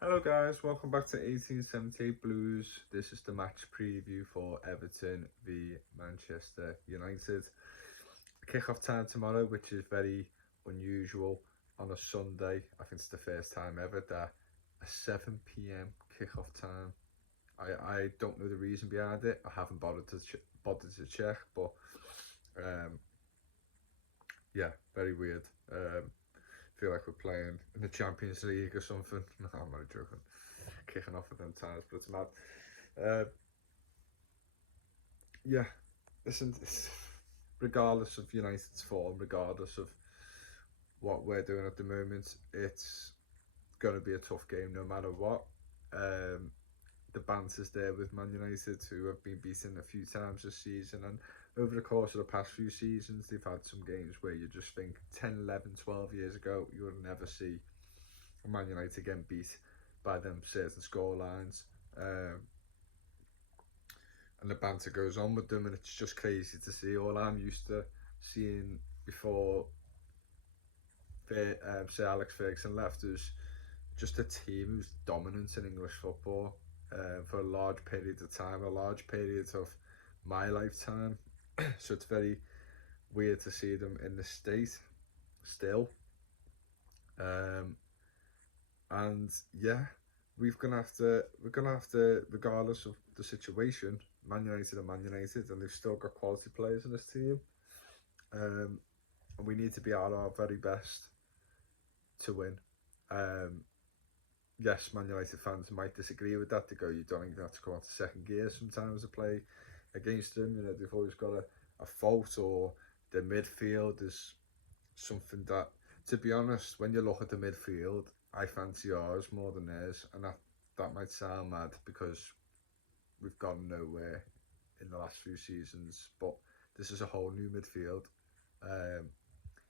Hello guys, welcome back to 1878 Blues. This is the match preview for Everton v Manchester United. Kick-off time tomorrow, which is very unusual on a Sunday. I think it's the first time ever that a 7 p.m. kick-off time. I don't know the reason behind it. I haven't bothered to check, but um, yeah, very weird. Feel like we're playing in the Champions League or something. No, I'm not joking. Kicking off at them times, but it's mad. Uh, yeah, listen, regardless of United's form, regardless of what we're doing at the moment, it's going to be a tough game no matter what. Um, the banter's there with Man United, who have been beaten a few times this season, and over the course of the past few seasons, they've had some games where you just think 10, 11, 12 years ago, you would never see Man United getting beat by them certain score lines. And the banter goes on with them, and it's just crazy to see. All I'm used to seeing before Sir Alex Ferguson left was just a team who's dominant in English football for a large period of time, a large period of my lifetime. So it's very weird to see them in the state still. Um, and yeah, we're gonna have to, regardless of the situation, Man United are Man United, and they've still got quality players in this team. And we need to be at our very best to win. Um, yes, Man United fans might disagree with that. They go, you don't even have to come out to second gear sometimes to play against them. You know, they've always got a fault, or the midfield is something that, to be honest, when you look at the midfield, I fancy ours more than theirs. And that might sound mad because we've gone nowhere in the last few seasons, but this is a whole new midfield. Um,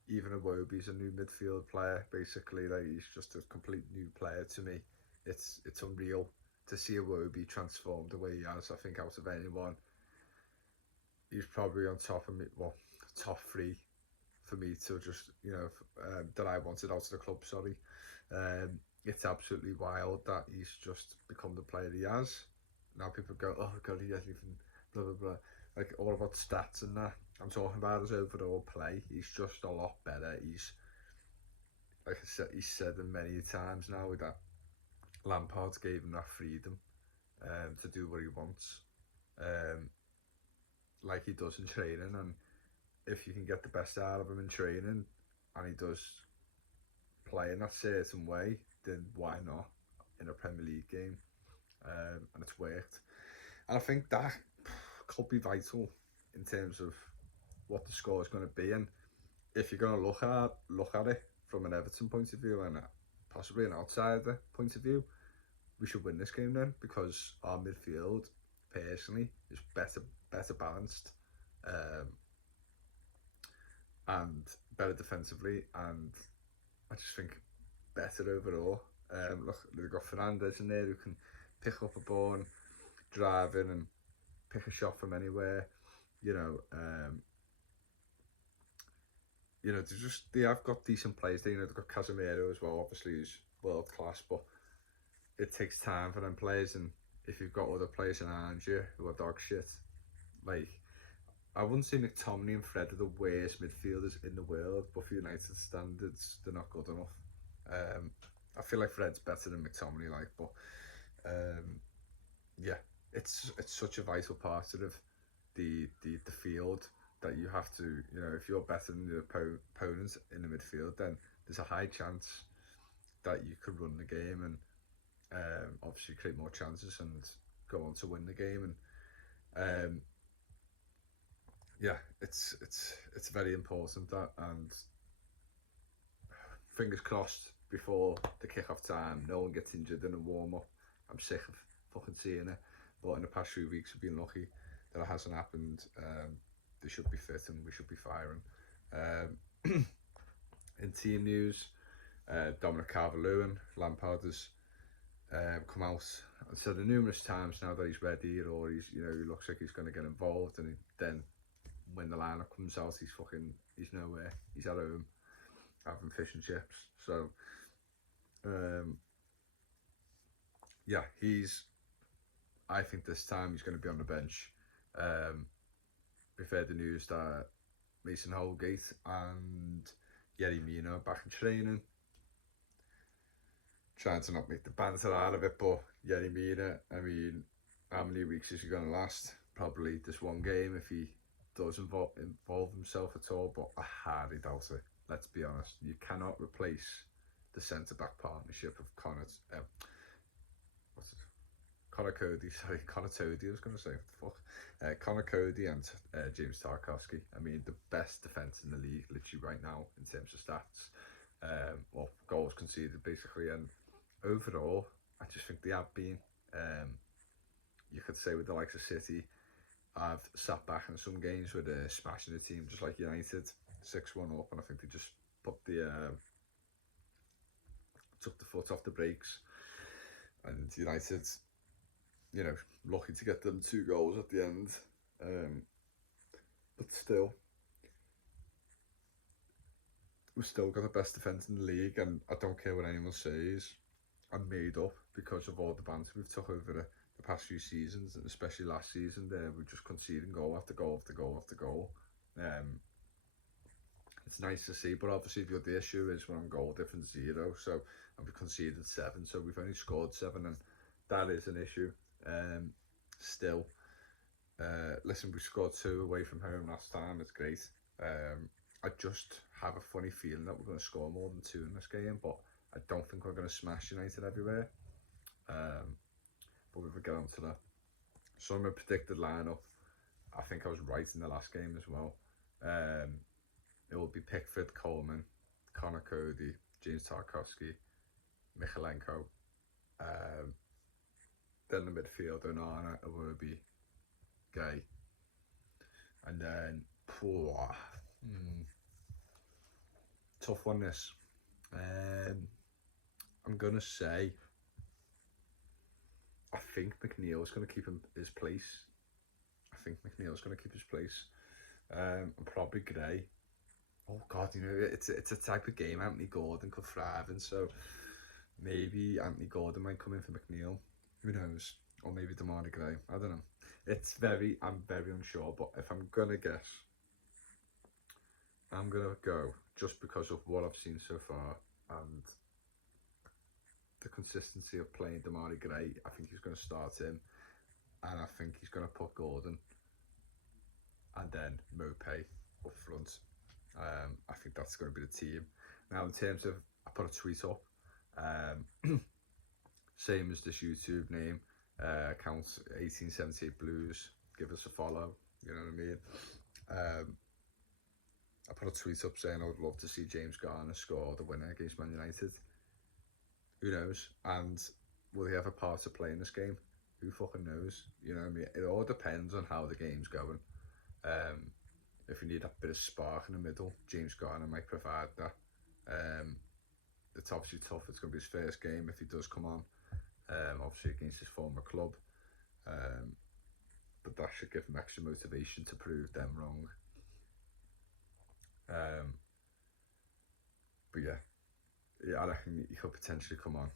Even Iwobi's a new midfield player. Basically, like, he's just a complete new player to me. It's unreal to see Iwobi transformed the way he has. I think out of anyone, he's probably on top of me. Well, top three for me to just, that I wanted out of the club. Sorry, it's absolutely wild that he's just become the player he has. Now people go, oh god, he hasn't even blah blah blah, like all about stats and that. I'm talking about his overall play. He's just a lot better. He's, like I said, he's said it many times now that Lampard gave him that freedom to do what he wants, um, like he does in training. And if you can get the best out of him in training, and he does play in that certain way, then why not in a Premier League game? And it's worked. And I think that could be vital in terms of what the score is going to be. And if you're going to look at it from an Everton point of view and possibly an outsider point of view, we should win this game then, because our midfield, personally, is better balanced, um, and better defensively, and I just think better overall. Look, they've got Fernandez in there who can pick up a ball and drive in and pick a shot from anywhere. You know, they have got decent players. They've got Casemiro as well. Obviously, he's world class, but it takes time for them players. And if you've got other players around you who are dog shit, like, I wouldn't say McTominay and Fred are the worst midfielders in the world, but for United standards, they're not good enough. I feel like Fred's better than McTominay, like, but yeah, it's such a vital part of the field that you have to, if you're better than the opponents in the midfield, then there's a high chance that you could run the game and obviously create more chances and go on to win the game. And yeah, it's very important that, and fingers crossed before the kick-off time, no one gets injured in a warm-up. I'm sick of fucking seeing it, but in the past few weeks we've been lucky that it hasn't happened. They should be fit and we should be firing. In team news, Dominic Calvert-Lewin, Lampard has come out and said numerous times now that he's ready, or he looks like he's going to get involved, and then when the lineup comes out, he's nowhere. He's at home having fish and chips. So yeah, I think this time he's going to be on the bench. Um, we've heard the news that Mason Holgate and Yerry Mina are back in training, trying to not make the banter out of it. But Yerry Mina, I mean, how many weeks is he going to last? Probably just one game if he does involve himself at all. But I hardly doubt it. Let's be honest. You cannot replace the centre back partnership of what's it? Connor Cody, sorry, Connor Toady, I was going to say, what the fuck? Connor Cody and James Tarkowski. I mean, the best defence in the league, literally right now, in terms of stats. Well, goals conceded, basically. And overall, I just think they have been. You could say with the likes of City, I've sat back in some games where they're smashing the team, just like United, 6-1 up, and I think they just took the foot off the brakes. And United, lucky to get them 2 goals at the end. But still, we've still got the best defence in the league, and I don't care what anyone says. I'm made up because of all the banter we've took over the past few seasons, and especially last season. There, we're just conceding goal after goal after goal after goal. It's nice to see, but obviously the other issue is we're on goal difference 0, so and we conceded 7, so we've only scored 7, and that is an issue. Still, listen, we scored 2 away from home last time. It's great. I just have a funny feeling that we're going to score more than 2 in this game, but I don't think we're going to smash United everywhere. But we will get on to that. So I'm a predicted lineup. I think I was right in the last game as well. It will be Pickford, Coleman, Connor Cody, James Tarkowski, Michalenko. Then the midfield, Onana, Iwobi, Gay. And then, tough one this. I'm going to say, I think McNeil's going to keep his place. And probably Gray. Oh God, it's a type of game Anthony Gordon could thrive in, so maybe Anthony Gordon might come in for McNeil. Who knows? Or maybe Damari Gray. I don't know. I'm very unsure, but if I'm gonna guess, I'm gonna go just because of what I've seen so far and the consistency of playing Damari Gray. I think he's going to start him, and I think he's going to put Gordon and then Mopay up front. I think that's going to be the team. Now, in terms of, I put a tweet up, same as this YouTube name, account 1878 Blues. Give us a follow. You know what I mean? I put a tweet up saying I would love to see James Garner score the winner against Man United. Who knows? And will he have a part to play in this game? Who fucking knows? You know what I mean? It all depends on how the game's going. If you need a bit of spark in the middle, James Garner might provide that. It's obviously tough. It's going to be his first game if he does come on. Obviously against his former club. But that should give him extra motivation to prove them wrong. But yeah, I reckon he could potentially come on.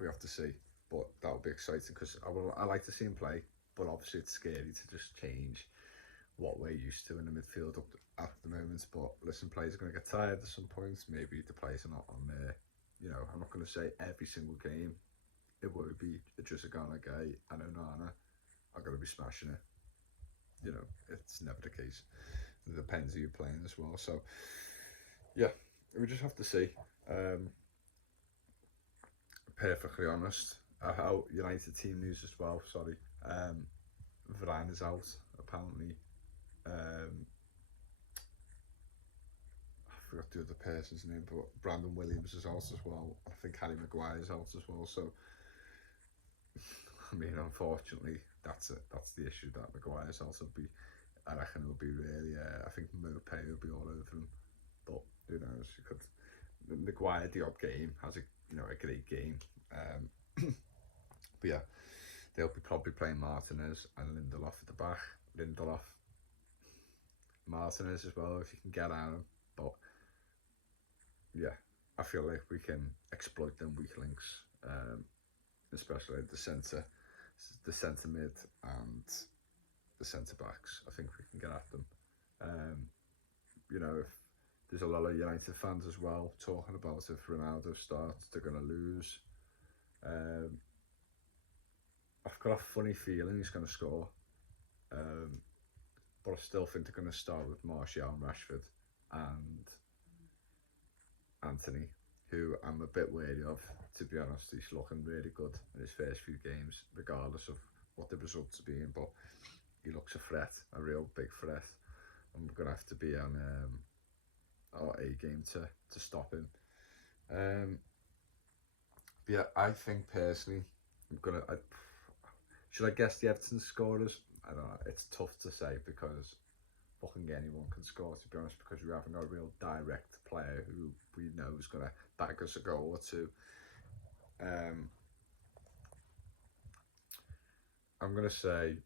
We have to see, but that'll be exciting because I like to see him play. But obviously, it's scary to just change what we're used to in the midfield at the moment. But listen, players are going to get tired at some points. Maybe the players are not on there. I'm not going to say every single game it will be just a Ghana guy and Onana are going to be smashing it. It's never the case. It depends who you're playing as well. So, yeah, we just have to see. Perfectly honest, how United team news as well. Sorry, Varane is out apparently. I forgot the other person's name, but Brandon Williams is out as well. I think Harry Maguire is out as well. So, I mean, unfortunately, that's it. That's the issue that Maguire's also be. I reckon it'll be really. I think Mopay will be all over him, but who knows? You could. Maguire, the odd game, has a great game. But yeah, they'll be probably playing Martinez and Lindelof at the back. Martinez as well if you can get at him. But yeah, I feel like we can exploit them weak links. especially the centre mid and the centre backs. I think we can get at them. Um, if there's a lot of United fans as well talking about if Ronaldo starts, they're going to lose. Um, I've got a funny feeling he's going to score, um, but I still think they're going to start with Martial and Rashford and Anthony, who I'm a bit wary of, to be honest. He's looking really good in his first few games, regardless of what the results are being, but he looks a threat, a real big threat. And we're going to have to be on our A game to stop him. Yeah, I think personally, should I guess the Everton scorers? I don't know. It's tough to say because fucking anyone can score, to be honest, because we haven't got a real direct player who we know is going to bag us a goal or two. I'm going to say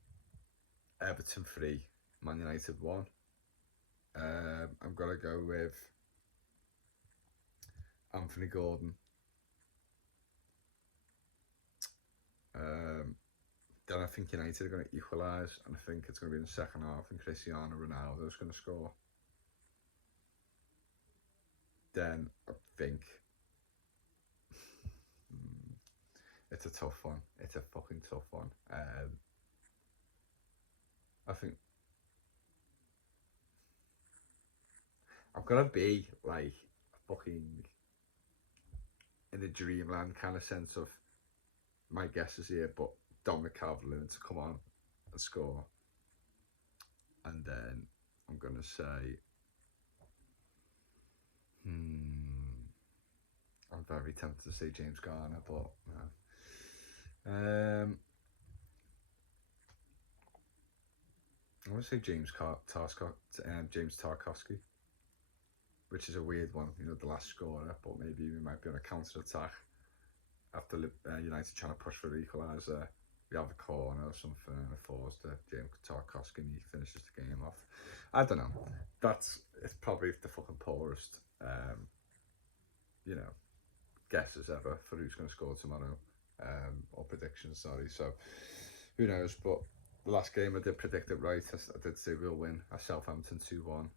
Everton 3, Man United 1. I'm going to go with Anthony Gordon. Then I think United are going to equalise, and I think it's going to be in the second half, and Cristiano Ronaldo is going to score. Then I think it's a tough one. It's a fucking tough one. I think I'm gonna be like fucking in a dreamland kind of sense of my guess is here, but Dominic Calvert-Lewin to come on and score, and then I'm gonna say, I'm very tempted to say James Garner, but I'm gonna say James Tarkowski, which is a weird one, the last scorer, but maybe we might be on a counter attack after United trying to push for the equaliser. We have a corner or something and it falls to James Tarkowski and he finishes the game off. I don't know. It's probably the fucking poorest, guesses ever for who's going to score tomorrow, or predictions, sorry. So who knows? But the last game I did predict it right. I did say we'll win at Southampton 2-1.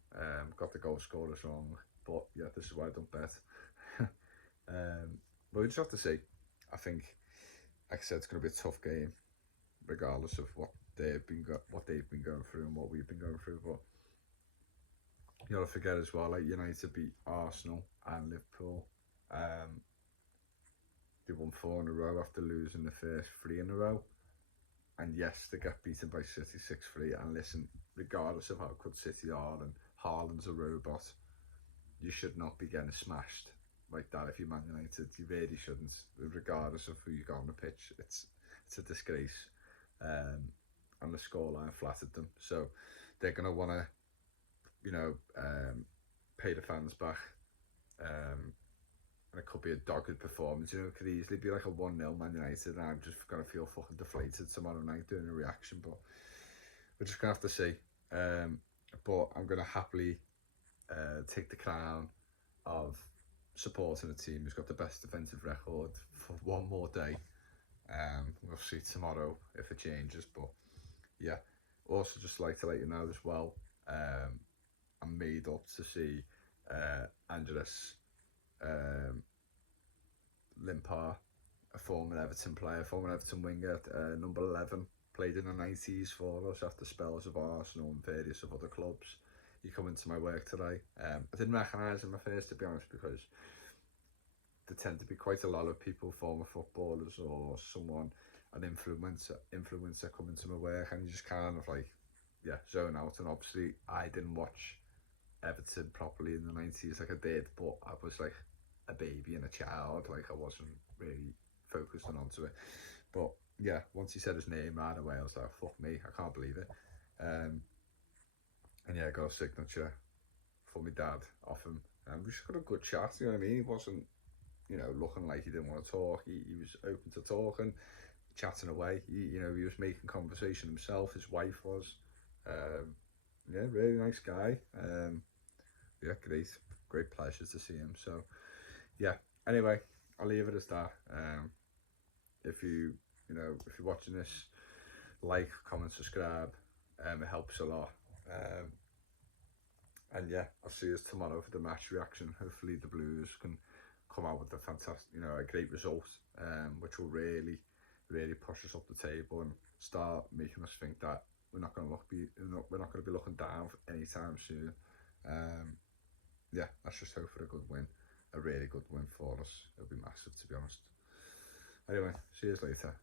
Got the goal scorers wrong, but yeah, this is why I don't bet. But we just have to see. I think, like I said, it's going to be a tough game, regardless of what they've been going through and what we've been going through. But you gotta forget as well, like United beat Arsenal and Liverpool. They won 4 in a row after losing the first 3 in a row. And yes, they get beaten by City 6-3. And listen, regardless of how good City are and Haaland's a robot, you should not be getting smashed like that if you're Man United. You really shouldn't, regardless of who you got on the pitch. It's a disgrace. And the scoreline flattered them. So they're going to want to, pay the fans back. And it could be a dogged performance. It could easily be like a 1-0 Man United, and I'm just going to feel fucking deflated tomorrow night doing a reaction. But we're just going to have to see. But I'm going to happily take the crown of supporting a team who's got the best defensive record for one more day. We'll see tomorrow if it changes. But yeah, also just like to let you know as well, I'm made up to see Andres Limpar, a former Everton player, former Everton winger, number 11, played in the 90s for us after spells of Arsenal and various of other clubs. He come into my work today. I didn't recognise him at first, to be honest, because there tend to be quite a lot of people, former footballers or someone, an influencer come into my work, and you just kind of like, zone out. And obviously I didn't watch Everton properly in the 90s like I did, but I was like a baby and a child, like I wasn't really focusing onto it. But yeah, once he said his name right away, I was like, fuck me, I can't believe it. And yeah, I got a signature for my dad off him, and we just got a good chat, you know what I mean? He wasn't, looking like he didn't want to talk. He was open to talking, chatting away. He was making conversation himself. His wife was. Really nice guy. Great pleasure to see him. So yeah, anyway, I'll leave it as that. if if you're watching this, like, comment, subscribe. It helps a lot. And yeah, I'll see you tomorrow for the match reaction. Hopefully the Blues can come out with a fantastic, a great result, which will really, really push us up the table and start making us think that we're not going to be looking down anytime soon. Yeah, let's just hope for a good win, a really good win for us. It'll be massive, to be honest. Anyway, see you later.